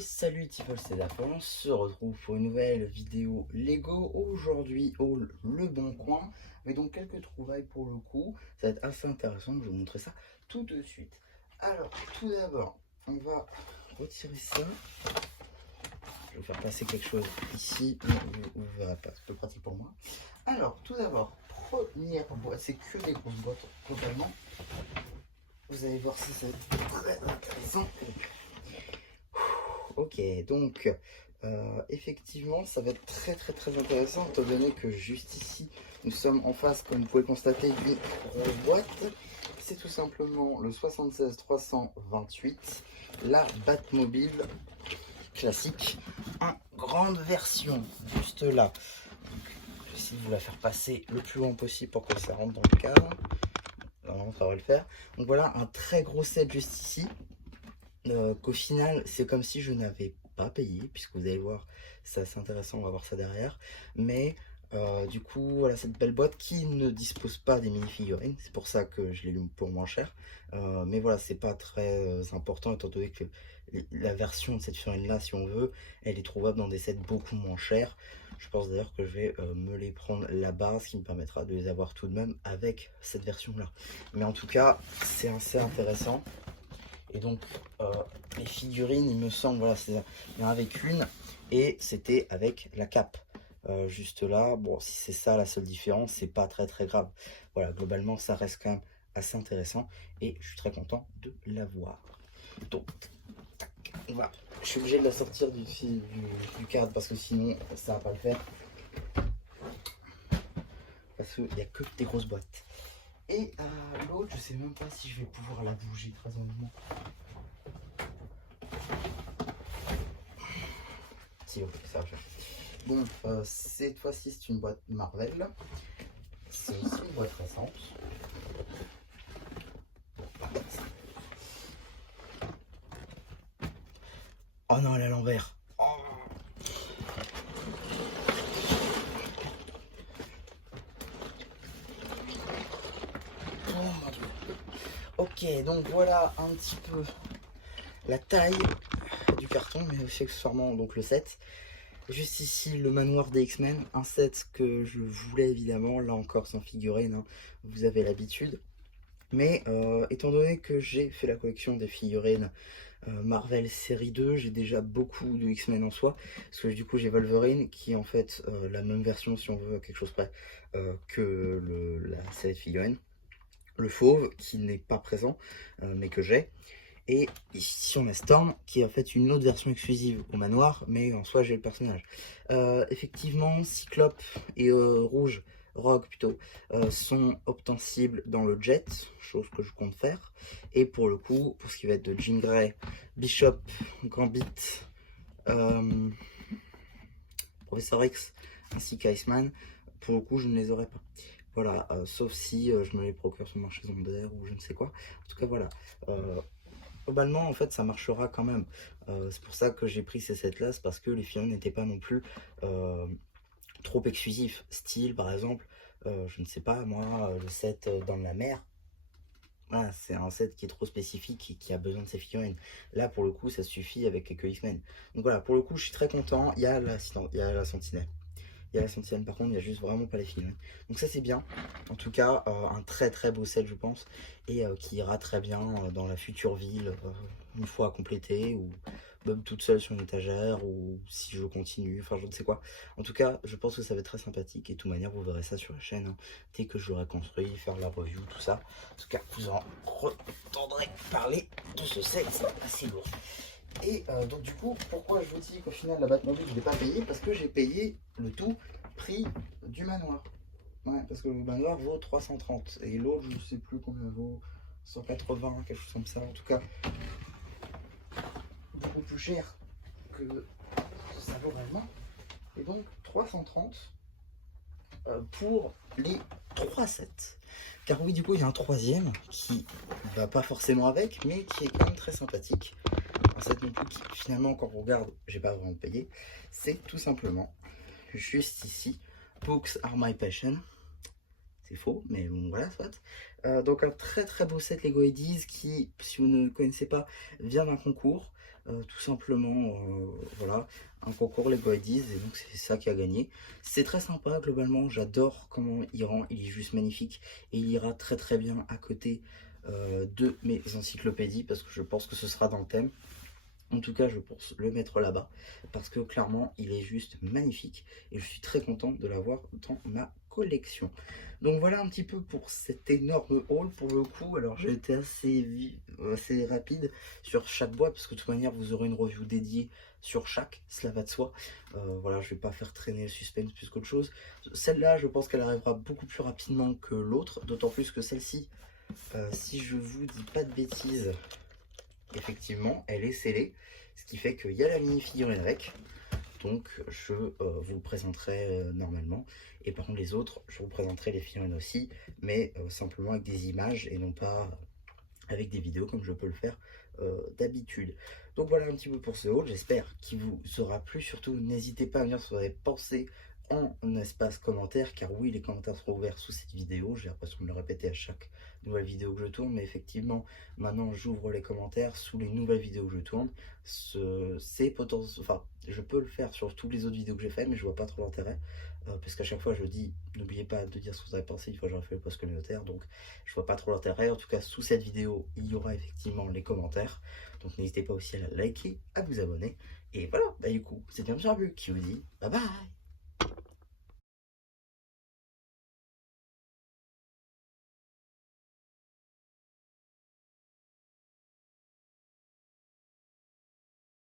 Salut Tifol, c'est Dafon, on se retrouve pour une nouvelle vidéo Lego, aujourd'hui au Le Bon Coin, mais donc quelques trouvailles pour le coup, ça va être assez intéressant, je vais vous montrer ça tout de suite. Alors, tout d'abord, on va retirer ça, je vais vous faire passer quelque chose ici, mais vous verrez pas, c'est peu pratique pour moi. Alors, tout d'abord, première boîte, c'est que des grosses boîtes totalement, vous allez voir si c'est très intéressant. Ok, donc effectivement, ça va être très intéressant, étant donné que juste ici, nous sommes en face, comme vous pouvez le constater, d'une grosse boîte. C'est tout simplement le 76 328, la Batmobile classique, en grande version, juste là. Je vais essayer de vous la faire passer le plus loin possible pour que ça rentre dans le cadre. Normalement, ça va le faire. Donc voilà, un très gros set juste ici. Qu'au final, c'est comme si je n'avais pas payé, puisque vous allez voir, c'est assez intéressant, on va voir ça derrière. Mais du coup, voilà cette belle boîte qui ne dispose pas des mini-figurines, c'est pour ça que je l'ai eu pour moins cher. Mais voilà, c'est pas très important, étant donné que la version de cette figurine-là, si on veut, elle est trouvable dans des sets beaucoup moins chers. Je pense d'ailleurs que je vais me les prendre là-bas, ce qui me permettra de les avoir tout de même avec cette version-là. Mais en tout cas, c'est assez intéressant. Et donc, les figurines, il me semble, voilà, c'est avec une, et c'était avec la cape. Juste là, bon, si c'est ça la seule différence, c'est pas très grave. Voilà, globalement, ça reste quand même assez intéressant, et je suis très content de l'avoir. Donc, tac, voilà. Je suis obligé de la sortir du cadre, parce que sinon, ça va pas le faire. Parce qu'il n'y a que des grosses boîtes. Et l'autre, je sais même pas si je vais pouvoir la bouger, très honnêtement. Si, ok, ça va faire. Bon, cette fois-ci, c'est une boîte Marvel. C'est aussi une boîte récente. Oh non, elle est à l'envers. Oh. Oh mon dieu. Ok, donc voilà un petit peu la taille du carton, mais aussi accessoirement donc le set. Juste ici, le manoir des X-Men, un set que je voulais évidemment, là encore sans figurine, hein, vous avez l'habitude. Mais étant donné que j'ai fait la collection des figurines Marvel série 2, j'ai déjà beaucoup de X-Men en soi, parce que du coup j'ai Wolverine qui est en fait la même version si on veut à quelque chose près que la série de figurines. Le fauve qui n'est pas présent mais que j'ai. Et ici on a Storm qui est en fait une autre version exclusive au manoir, mais en soi j'ai le personnage. Effectivement, Cyclope et Rouge, Rogue plutôt, sont obtensibles dans le jet, chose que je compte faire. Et pour le coup, pour ce qui va être de Jean Grey, Bishop, Gambit, euh, Professeur X ainsi qu'Iceman, pour le coup je ne les aurai pas. Voilà, sauf si je me les procure sur le marché secondaire ou je ne sais quoi. En tout cas voilà. Globalement, en fait, ça marchera quand même. C'est pour ça que j'ai pris ces sets-là, c'est parce que les figurines n'étaient pas non plus trop exclusifs. Style, par exemple, je ne sais pas, moi, le set dans la mer, voilà, c'est un set qui est trop spécifique et qui a besoin de ses figurines. Là, pour le coup, ça suffit avec quelques X-Men. Donc voilà, pour le coup, je suis très content. Il y a la Sentinelle. Il y a la Sentinelle, par contre, il n'y a juste vraiment pas les figurines. Donc ça, c'est bien. En tout cas, un très beau set, je pense, et qui ira très bien dans la future ville, une fois complétée, ou même toute seule sur une étagère, ou si je continue, enfin je ne sais quoi. En tout cas, je pense que ça va être très sympathique, et de toute manière, vous verrez ça sur la chaîne, hein, dès que je l'aurai construit, faire la review, tout ça. En tout cas, vous en entendrez parler de ce set assez lourd. Et donc du coup, pourquoi je vous dis qu'au final la Batmobile je ne l'ai pas payé? Parce que j'ai payé le tout prix du manoir. Ouais, parce que le manoir vaut 330 et l'autre je ne sais plus combien vaut, 180, quelque chose comme ça. En tout cas, beaucoup plus cher que ça vaut réellement. Et donc 330 pour les 3 sets. Car oui, du coup, il y a un troisième qui va pas forcément avec, mais qui est quand même très sympathique. Un set non plus qui, finalement, quand on regarde, j'ai pas vraiment payé. C'est tout simplement, juste ici, Books Are My Passion. C'est faux, mais bon, voilà, soit. Donc un très beau set Lego Ideas qui, si vous ne connaissez pas, vient d'un concours. tout simplement, voilà, un concours Lego Ideas, et donc c'est ça qui a gagné. C'est très sympa globalement, j'adore comment il rend, il est juste magnifique, et il ira très très bien à côté de mes encyclopédies, parce que je pense que ce sera dans le thème. En tout cas, je pense le mettre là-bas parce que clairement, il est juste magnifique et je suis très content de l'avoir dans ma collection. Donc voilà un petit peu pour cet énorme haul pour le coup. Alors j'ai été assez rapide sur chaque boîte parce que de toute manière, vous aurez une review dédiée sur chaque, cela va de soi. Voilà, je vais pas faire traîner le suspense plus qu'autre chose. Celle-là, je pense qu'elle arrivera beaucoup plus rapidement que l'autre, d'autant plus que celle-ci, si je vous dis pas de bêtises, effectivement, elle est scellée, ce qui fait qu'il y a la mini figurine avec. Donc je vous le présenterai normalement. Et par contre les autres, je vous présenterai les figurines aussi, mais simplement avec des images et non pas avec des vidéos comme je peux le faire d'habitude. Donc voilà un petit peu pour ce haul, j'espère qu'il vous aura plu. Surtout n'hésitez pas à me dire ce que vous avez pensé en espace commentaire, car oui, les commentaires seront ouverts sous cette vidéo. J'ai l'impression de le répéter à chaque nouvelle vidéo que je tourne, mais effectivement maintenant j'ouvre les commentaires sous les nouvelles vidéos que je tourne. C'est potentiel, enfin je peux le faire sur toutes les autres vidéos que j'ai faites, mais je vois pas trop l'intérêt, parce qu'à chaque fois je dis n'oubliez pas de dire ce que vous avez pensé une fois que j'aurai fait le post communautaire. Donc je vois pas trop l'intérêt. En tout cas, sous cette vidéo, il y aura effectivement les commentaires. Donc n'hésitez pas aussi à la liker, à vous abonner. Et voilà, bah du coup, c'était un Pierre qui vous dit bye bye.